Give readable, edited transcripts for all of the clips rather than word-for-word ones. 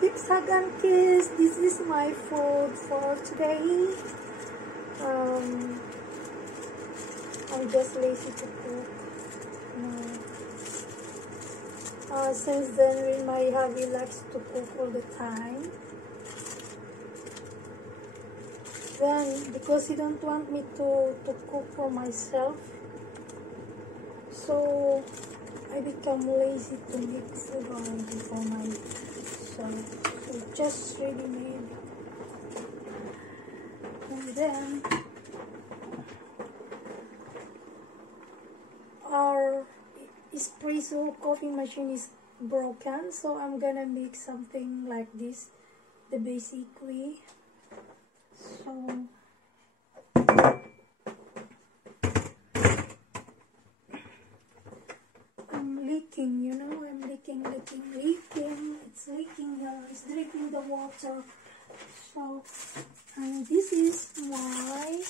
PepzHug&Kiss, this is my food for today. I'm just lazy to cook. Since then, my hubby likes to cook all the time. Then, because he don't want me to cook for myself, so I become lazy to make food already for myself. So just ready made. And then our espresso coffee machine is broken, so I'm gonna make something like this, the basic way. So I'm leaking, you know, I'm leaking. It's leaking, it's dripping the water. So, and this is my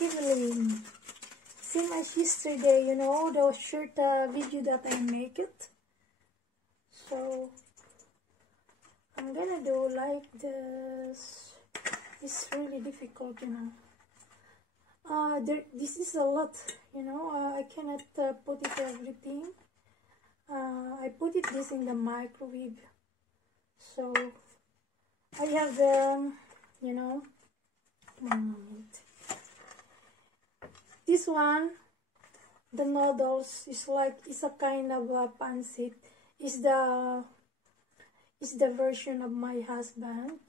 Evelyn. Same as yesterday, you know, the shirt video that I make it. So I'm gonna do like this. It's really difficult, you know. This is a lot, you know. I cannot put it everything. I put this in the microwave. So I have you know, one moment. This one, the noodles is like, it's a kind of a pancit. It's the version of my husband.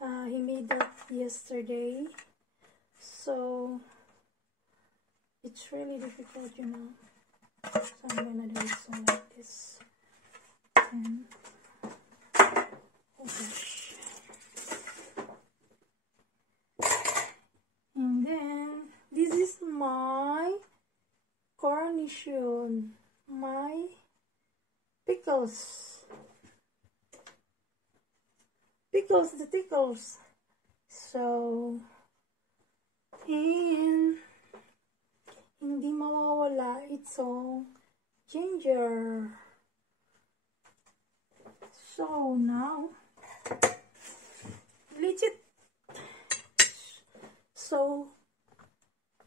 He made that yesterday. So it's really difficult, you know. So I'm gonna do it so like this. And oh gosh. And then this is my cornichon, my pickles, the pickles. So, and hindi mawawala itong ginger. So now, legit. So,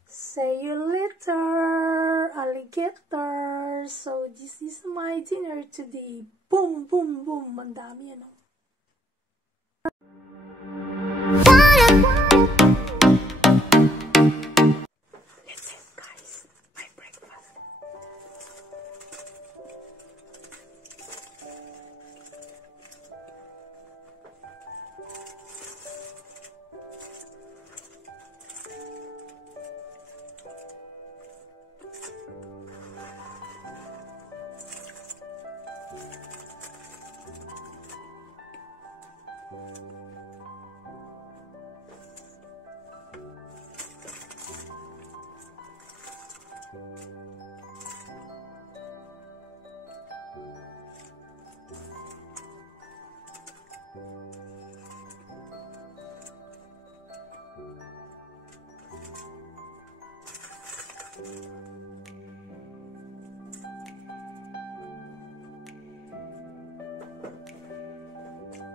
see you later, alligator. So this is my dinner today. Boom, boom, boom. Ang dami, ano. Let's eat, guys. My breakfast.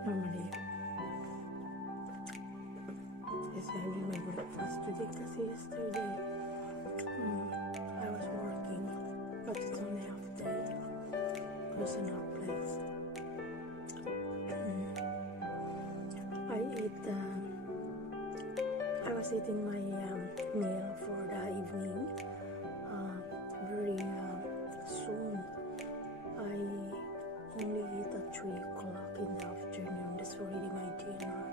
Normally, yes, I will my breakfast today because yesterday I was working, but it's only half day, closing our place. I was eating my meal for the evening very soon. I only eat at 3 o'clock in the afternoon. That's already my dinner.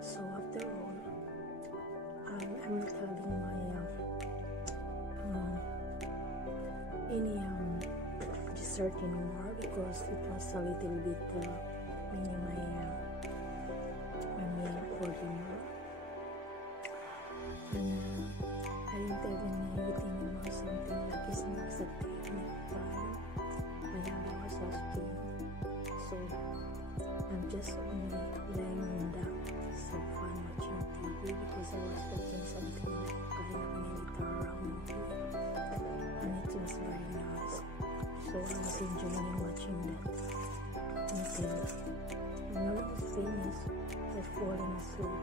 So after all, I'm not having my any dessert anymore because it was a little bit mini my meal for dinner. And I didn't even eat anymore something like snacks at the time. My hubby was asking, so I'm just only laying on the sofa watching TV because I was watching something like kind of military movie, and it was very nice. So I was was enjoying watching that until when I was finished, I falling asleep.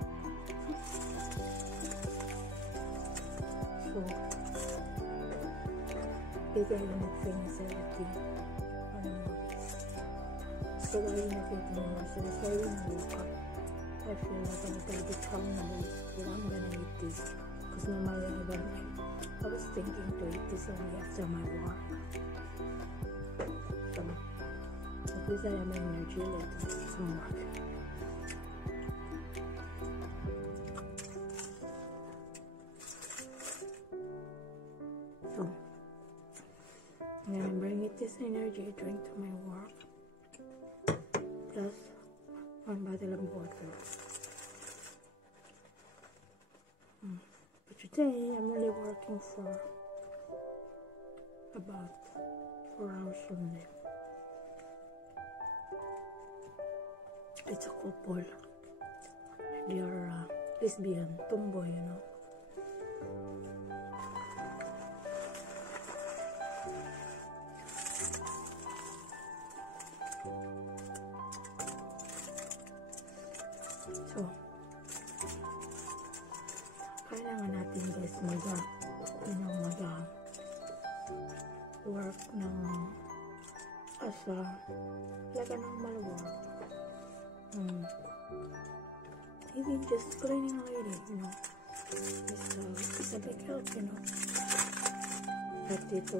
So because I didn't finish everything on the movies. So I didn't get any more. So that's why when I woke up, I feel like I'm a little bit hungry. So I'm gonna eat this. Because normally I was thinking to eat this only after my work. So at least I have energy later from work. So I'm gonna bring this energy drink to my work. Plus 1 bottle of water. But today I'm only working for about 4 hours only. It's a couple. They are lesbian, tomboy, you know. So, kailangan natin guys work ng as a like a normal work. Even just cleaning lady, you know, it's a big help, you know. At dito,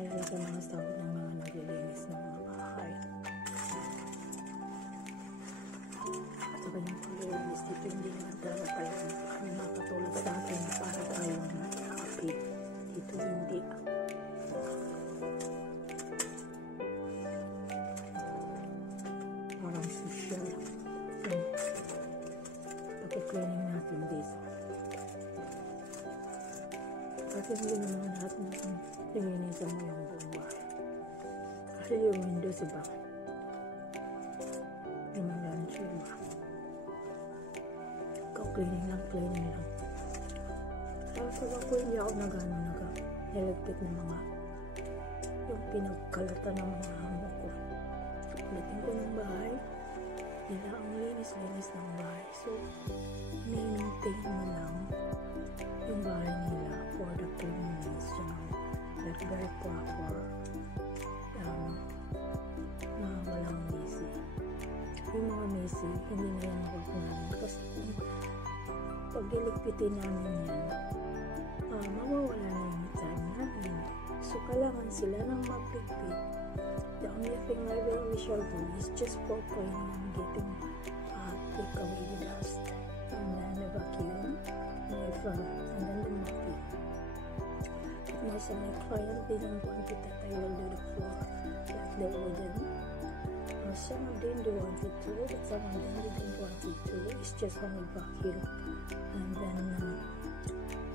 malalaki mga asawa ng mga naglilinis ng mga bahay. At saka yung paglilinis dito, hindi naman talaga tayo kami makatulog sa atin para tayo happy. Dito hindi. Parang social. So, pagka-cleaning natin dito. Kasi hindi naman lahat natin nilinisan mo yung buong bahay. Kasi yung windows iba. Yung lunch iba. Ikaw cleaning lang. Kaya pag ako hindi ako nilagpit ng mga yung pinagkalatan ng mga hamok ko. Dating ko ng bahay, nila ang linis ng bahay. So, maintain mo lang yung bahay nila for the cleanliness, you know, like very proper, na walang messy. Yung mga messy, hindi na yan work namin. Kasi pag diligpitin namin yan, mawawala na yung time namin. So, kailangan sila ng magligpit. The only thing I will wish or do is just for cleaning and getting take away the dust, and then the vacuum, and then the mopping. But most of my clients didn't want it that I will do the floor like the wooden. Some of them they wanted to, but some of them didn't want it to. It's just only vacuum, and then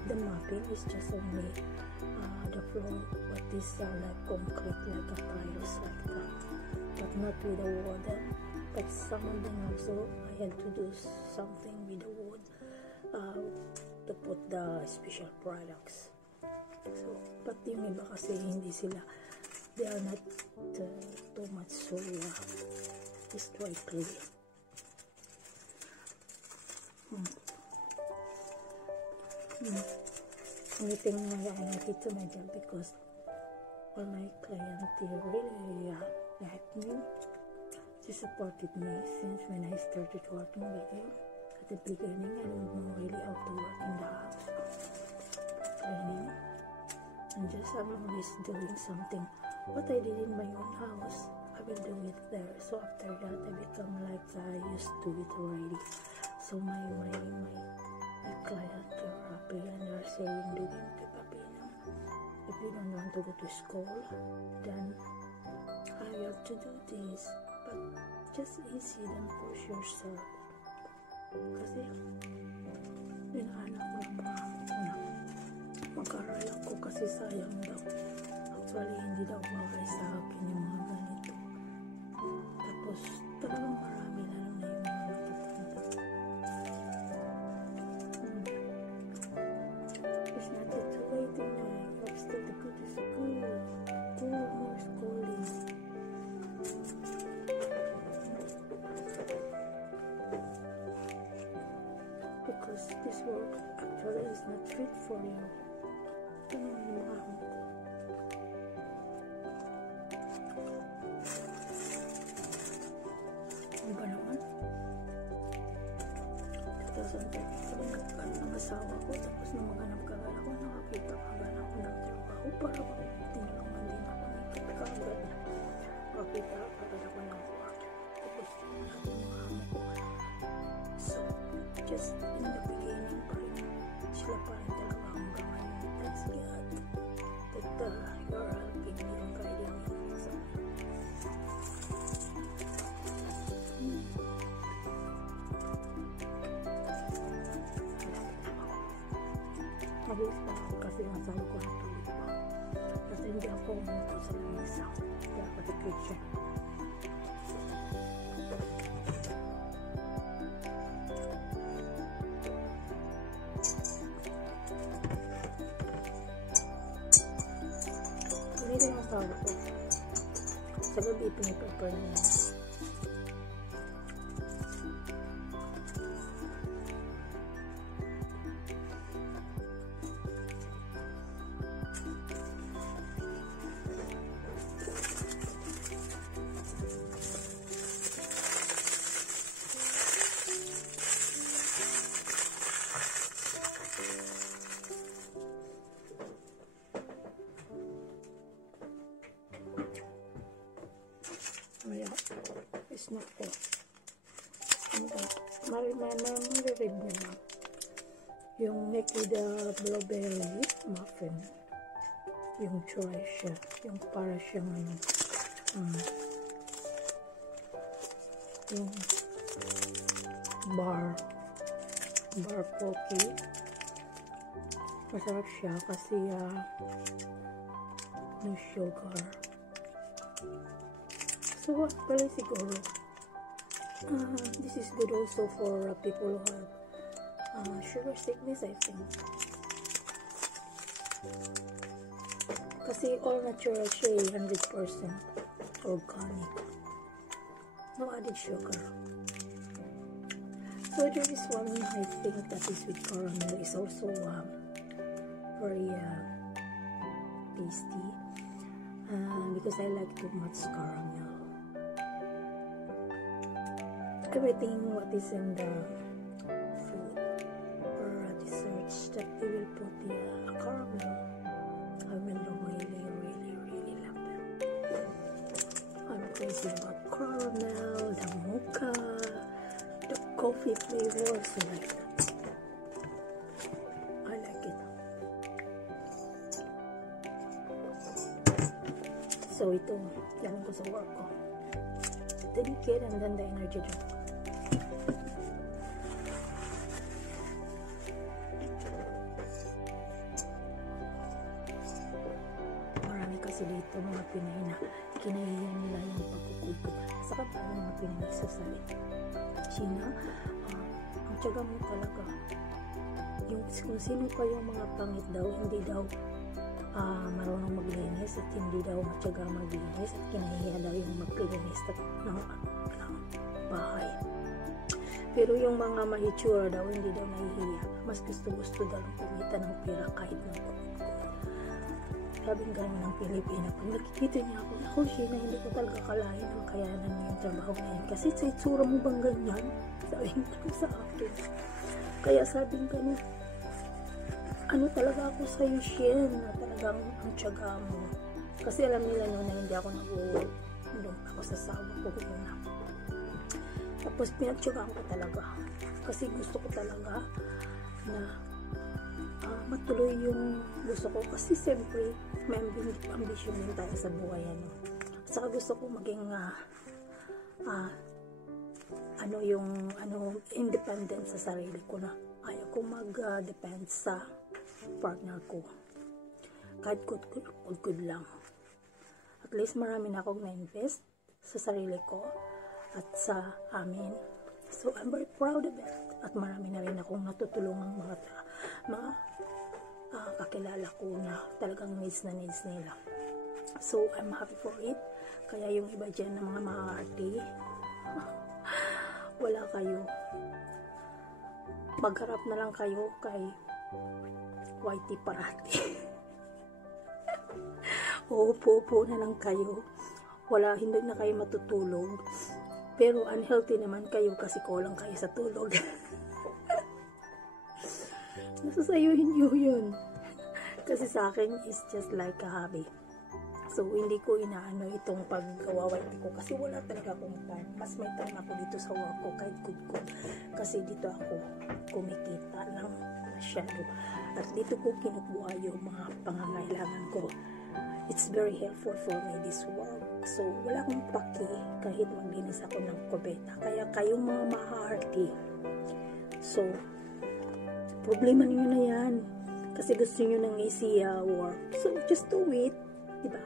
the mopping is just only the floor, but this like concrete, like a tiles like that, but not with the wooden. But some of them also I had to do something with the wood to put the special products. So, but yung iba kasi hindi sila, they are not too much so strictly. Only thing I like to my job because all my clients they really like me. She supported me since when I started working with him. At the beginning, I don't know really how to work in the house, cleaning, and just I'm always doing something. What I did in my own house, I will do it there. So after that, I become like I used to it already. So my client are happy and they're saying, do them to Papi now. If you don't want to go to school, then I have to do this. But just easy, don't push yourself. Kasi, hinahanap ko na mag-aral ako kasi sayang daw. Actually, hindi daw bagay sa akin yung mga ganito. Tapos, talagang marami lalo na yung mga natapunta. It's not yet too late in life. I'm still to go to school. Do more schooling. not fit for you. Ito na yung mga hamon ko. Ano ba naman? 2030 ng asawa ko, tapos nung maganap kagad ako, nakakita kagad ako ng trabaho para tinulungan din ako ng kagad. Makita kagad ako ng work. Tapos natin mga amo ko. So, just in the beginning pa rin, sila pa rin talaga hanggang ngayon. Thanks God that you're helping me and guiding me. So, mabilis pa ako kasi nasabi ko natulog pa. Kasi hindi ako umupo sa lamisa. Kaya patikit siya. Ganito yung asawa ko. Sa gabi piniprepare niya. Ayan, snack ko. Mariread nyo na. Yung naked blueberry muffin. Yung choice siya. Yung para siyang yung bar cookie. Masarap siya kasi no sugar. So what pala siguro, this is good also for people who have sugar sickness, I think. Kasi all natural siya, 100% organic. No added sugar. So there is one I think that is with caramel, is also very tasty. Because I like too much caramel. Everything what is in the food or desserts that they will put the caramel, I will really love them. I'm crazy about caramel, the mocha, the coffee flavors, like that. I like it. So ito, yan ko sa work ko. Dedicate and then the energy drink. Marami kasi dito mga Pinay na kinahiya nila yung pagkukulpot. Saka paano mga Pinay nagsasalit. Sina, ang tiyaga mo talaga. Yung, kung sino pa yung mga pangit daw, hindi daw marunong maglinis at hindi daw matyaga maglinis at kinahiya daw yung maglinis ng bahay. Pero yung mga mahitsura daw, hindi daw nahihiya. Mas gusto daw kumita ng pera kahit ng kumit. Sabing gano'n ng Pilipina. Pag nakikita niya ako siya na hindi ko talaga kalahin ang kayanan niya yung trabaho na yan. Kasi sa itsura mo bang ganyan? Sabing gano'n sa akin. Kaya sabing gano'n, ano talaga ako sa'yo, Shen, na talagang ang tiyaga mo. Kasi alam nila noon na hindi ako nag-uulong ako sa sawa ko na. Tapos pinagtiyagaan ko talaga. Kasi gusto ko talaga na matuloy yung gusto ko. Kasi siyempre, may ambisyon din tayo sa buhay. Saka gusto ko maging independent sa sarili ko na. Ayaw ko mag-depend sa partner ko. Kahit good lang. At least marami na akong na-invest sa sarili ko at sa amin. So, I'm very proud of it. At marami na rin akong natutulungang mga kakilala ko na talagang needs nila. So, I'm happy for it. Kaya yung iba dyan na mga maarte, wala kayo. Magharap na lang kayo kay whitey parati. Uupo-upo na lang kayo. Hindi na kayo matutulog. Pero unhealthy naman kayo kasi kulang kayo sa tulog. Nasasayuhin nyo yun. Kasi sa akin, it's just like a hobby. So, hindi ko inaano itong paggawa-whitey ko kasi wala talaga akong time. Mas may time ako dito sa work ko kahit good. Kasi dito ako kumikita lang masyado. At dito ko kinukuha yung mga pangangailangan ko. It's very helpful for me this work. So, wala akong paki kahit maglinis ako ng kubeta. Kaya kayong mga maharti. So, problema niyo na yan. Kasi gusto niyo ng easy work. So, just do it. Diba?